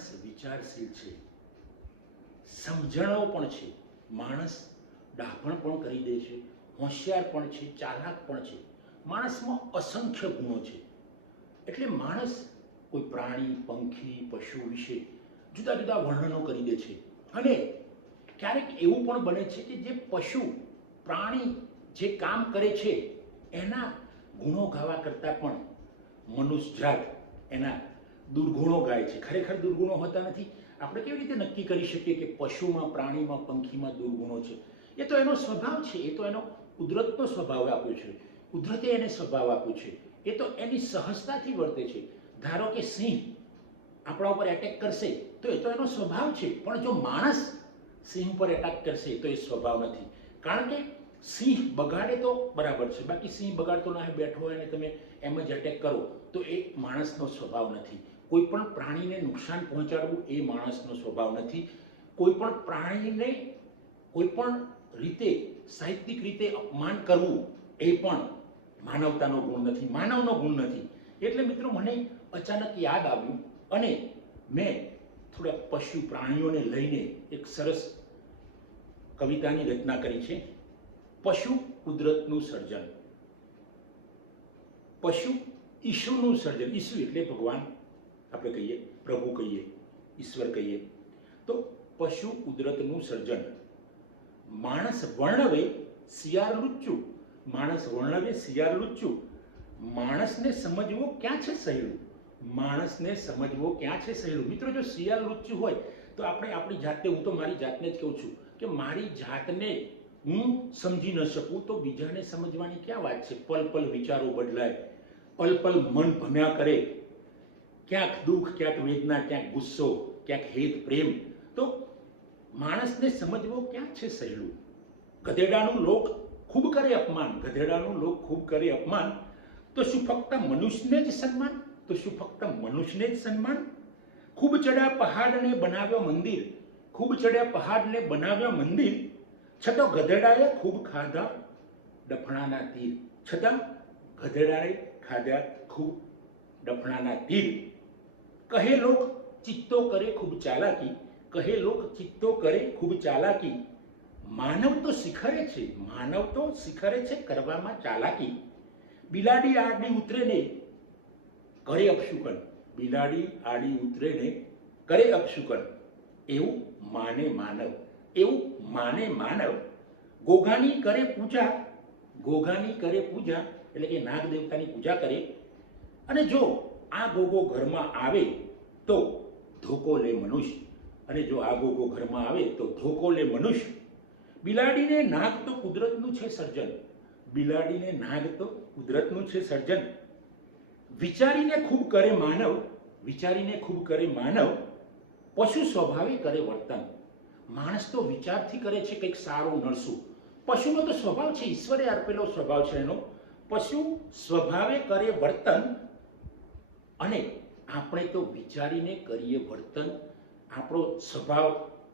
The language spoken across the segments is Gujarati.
માણસ વિચારશીલ છે, સમજણો પણ છે, માણસ ડાપણ પણ કરી દે છે, હોશિયાર પણ છે, ચાલાક પણ છે, માણસમાં અસંખ્ય ગુણો છે. એટલે માણસ કોઈ પ્રાણી, પંખી, પશુ વિશે જુદા જુદા વર્ણનો કરી દે છે. અને ક્યારેક એવું પણ બને છે કે જે પશુ પ્રાણી જે કામ કરે છે એના ગુણો ગાવા કરતાં પણ મનુષ્યજાત એના દુર્ગુણો ગાય છે. ખરેખર દુર્ગુણો હોતા નથી. આપણે કેવી રીતે નક્કી કરી શકીએ કે પશુમાં, પ્રાણીમાં, પંખીમાં દુર્ગુણો છે? એ તો એનો સ્વભાવ છે, એ તો એનો કુદરતનો સ્વભાવ આપ્યો છે, કુદરતે એને સ્વભાવ આપ્યો છે, એ તો એની સહજતાથી વર્તે છે. ધારો કે સિંહ આપણા ઉપર એટેક કરશે તો એ તો એનો સ્વભાવ છે, પણ જો માણસ સિંહ પર એટેક કરશે તો એ સ્વભાવ નથી. કારણ કે સિંહ બગાડે તો બરાબર છે, બાકી સિંહ બગાડતો ના બેઠો હોય અને તમે એમ જ એટેક કરો તો એ માણસનો સ્વભાવ નથી. કોઈ પણ પ્રાણીને નુકસાન પહોંચાડવું એ માણસનો સ્વભાવ નથી. કોઈ પણ પ્રાણીને કોઈ પણ રીતે સાહિત્યિક રીતે અપમાન કરવું એ પણ માનવતાનો ગુણ નથી, માનવનો ગુણ નથી. એટલે મિત્રો મને અચાનક યાદ આવ્યું અને મેં થોડા પશુ પ્રાણીઓને લઈને એક સરસ કવિતાની રચના કરી છે. પશુ કુદરતનું સર્જન. પશુ ઈશુનું સર્જન. ઈશુ એટલે ભગવાન, આપણે કહીએ પ્રભુ, કહીએ ઈશ્વર કહીએ તો પશુ કુદરતનું સર્જન. માણસ વર્ણવે શિયાળ લુચ્ચું, માણસ વર્ણવે શિયાળ લુચ્ચું. માણસને સમજવો ક્યાં છે સહેલું, માણસને સમજવો ક્યાં છે સહેલું. મિત્રો જો શિયાળ લુચ્ચું હોય તો આપણે આપણી જાતને, હું તો મારી જાતને જ કહું છું કે મારી જાતને હું સમજી ન શકું તો બીજાને સમજવાની ક્યાં વાત છે? પલ પલ વિચારો બદલાય, પલ પલ મન ભમ્યા કરે, ક્યાંક દુઃખ, ક્યાંક વેદના, ક્યાંક ગુસ્સો, ક્યાંક હેત પ્રેમ. તો માણસને સમજવો ક્યાં છે સહેલું. ગધેડાનું લોક ખૂબ કરે અપમાન, ગધેડાનું લોક ખૂબ કરે અપમાન, તો શું ફક્ત મનુષ્યને જ સન્માન, તો શું ફક્ત મનુષ્યને જ સન્માન. ખૂબ ચડ્યા પહાડને બનાવ્યો મંદિર, ખૂબ ચડ્યા પહાડને બનાવ્યો મંદિર, છતાં ગધેડાએ ખૂબ ખાધા ડફણાના તીર, છતાં ગધેડાએ ખાધા ખૂબ ડફણાના તીર. કહે લોક ચિત્તો કરે ખૂબ ચાલાકી, કહે લોક ચિત્તો કરે ખૂબ ચાલાકી. માનવ તો શિખરે છે, માનવ તો શિખરે છે કરવામાં ચાલાકી. બિલાડી આડી ઉતરે ને કરે અપશુકન, બિલાડી આડી ઉતરે ને કરે અપશુકન. એવું માને માનવ, એવું માને માનવ. ગોગાની કરે પૂજા, ગોગાની કરે પૂજા એટલે કે નાગ દેવતાની પૂજા કરે. અને જો આ ગોગો ઘરમાં આવે તો ધોકો લે મનુષ્ય, અને જો આ ગોગો ઘરમાં આવે તો ધોકો લે મનુષ્ય. બિલાડીને નાગ તો કુદરતનું છે સર્જન, બિલાડીને નાગ તો કુદરતનું છે સર્જન. વિચારીને ખૂબ કરે માનવ, વિચારીને ખૂબ કરે માનવ. પશુ સ્વભાવે કરે વર્તન. માણસ તો વિચારથી કરે છે કંઈક સારું નડશું. પશુનો તો સ્વભાવ છે, ઈશ્વરે આપેલો સ્વભાવ છે એનો. પશુ સ્વભાવે કરે વર્તન અને આપણે તો વિચારીને કરીએ વર્તન. આપણો સ્વભાવ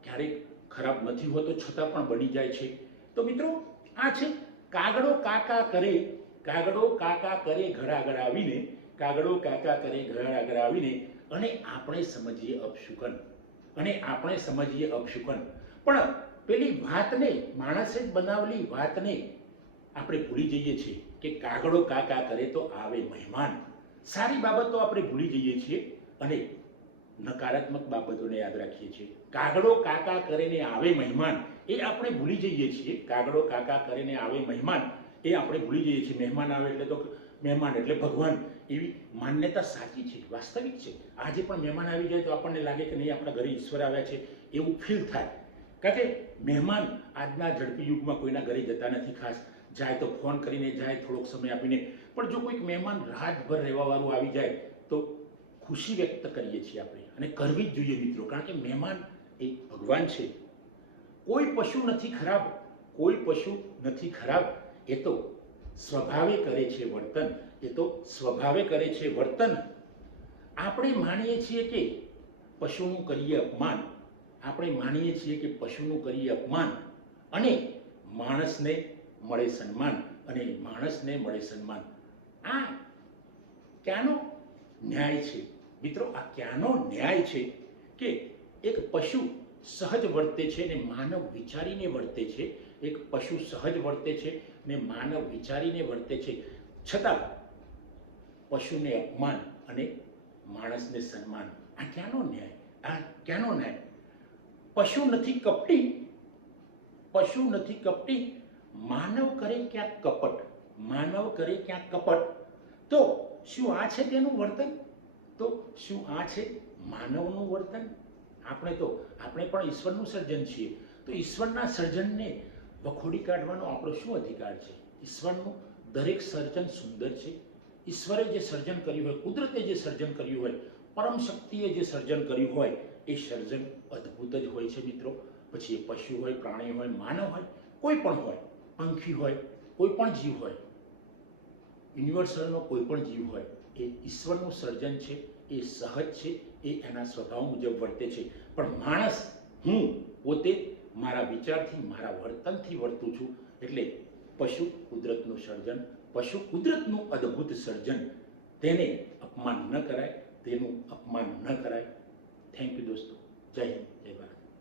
ક્યારેક ખરાબ નથી હોતો છતાં પણ બની જાય છે. તો મિત્રો આ છે કાગડો કાકા કરે, કાગડો કાકા કરે ઘર આગળ આવીને, કાગડો કાકા કરે ઘર આગળ આવીને. અને આપણે સમજીએ અપશુકન, અને આપણે સમજીએ અપશુકન. પણ પેલી વાતને, માણસે જ બનાવેલી વાતને આપણે ભૂલી જઈએ છીએ કે કાગડો કાકા કરે તો આવે મહેમાન. સારી બાબતો આપણે ભૂલી જઈએ છીએ અને નકારાત્મક બાબતોને યાદ રાખીએ છીએ. કાગડો કાકા કરીને આવે મહેમાન એ આપણે ભૂલી જઈએ છીએ. કાગડો કાકા કરીને આવે મહેમાન એ આપણે ભૂલી જઈએ છીએ. મહેમાન આવે એટલે તો મહેમાન એટલે ભગવાન, એવી માન્યતા સાચી છે, વાસ્તવિક છે. આજે પણ મહેમાન આવી જાય તો આપણને લાગે કે નહીં આપણા ઘરે ઈશ્વર આવ્યા છે એવું ફીલ થાય. કારણ કે મહેમાન આજના ઝડપી યુગમાં કોઈના ઘરે જતા નથી. ખાસ જાય તો ફોન કરીને જાય, થોડોક સમય આપીને. પણ જો કોઈક મહેમાન રાતભર રહેવાવાળું આવી જાય તો ખુશી વ્યક્ત કરીએ છીએ આપણે, અને કરવી જ જોઈએ મિત્રો. કારણ કે મહેમાન એ ભગવાન છે. કોઈ પશુ નથી ખરાબ, કોઈ પશુ નથી ખરાબ. એ તો સ્વભાવે કરે છે વર્તન, એ તો સ્વભાવે કરે છે વર્તન. આપણે માનીએ છીએ કે પશુનું કરીએ અપમાન, આપણે માનીએ છીએ કે પશુનું કરીએ અપમાન અને માણસને મળે સન્માન, અને માણસને મળે સન્માન. આ ક્યાંનો ન્યાય છે મિત્રો? આ ક્યાંનો ન્યાય છે કે એક પશુ સહજ વર્તે છે ને માનવ વિચારીને વર્તે છે. એક પશુ સહજ વર્તે છે ને માનવ વિચારીને વર્તે છે, છતાં પશુને અપમાન અને માણસને સન્માન. આ ક્યાંનો ન્યાય? આ ક્યાંનો ન્યાય? પશુ નથી કપટી, પશુ નથી કપટી, માનવ કરે ક્યાંક કપટ, માનવ કરે ક્યાંક કપટ. તો શું આ છે તેનું વર્તન? તો શું આ છે માનવનું વર્તન? આપણે પણ ઈશ્વરનું સર્જન છીએ, તો ઈશ્વરના સર્જનને વખોડી કાઢવાનો આપણો શું અધિકાર છે? ઈશ્વરનું દરેક સર્જન સુંદર છે. ઈશ્વરે જે સર્જન કર્યું હોય, કુદરતે જે સર્જન કર્યું હોય, પરમ શક્તિએ જે સર્જન કર્યું હોય, એ સર્જન અદ્ભુત જ હોય છે મિત્રો. પછી એ પશુ હોય, પ્રાણી હોય, માનવ હોય, કોઈ પણ હોય, પંખી હોય, કોઈ પણ જીવ હોય, યુનિવર્સલનો કોઈ પણ જીવ હોય, એ ઈશ્વરનું સર્જન છે, એ સહજ છે, એ એના સ્વભાવ મુજબ વર્તે છે. પણ માણસ, હું પોતે મારા વિચારથી, મારા વર્તનથી વર્તું છું. એટલે પશુ કુદરતનું સર્જન, પશુ કુદરતનું અદ્ભુત સર્જન, તેને અપમાન ન કરાય, તેનું અપમાન ન કરાય. થેન્ક યુ દોસ્તો. જય હિન્દ.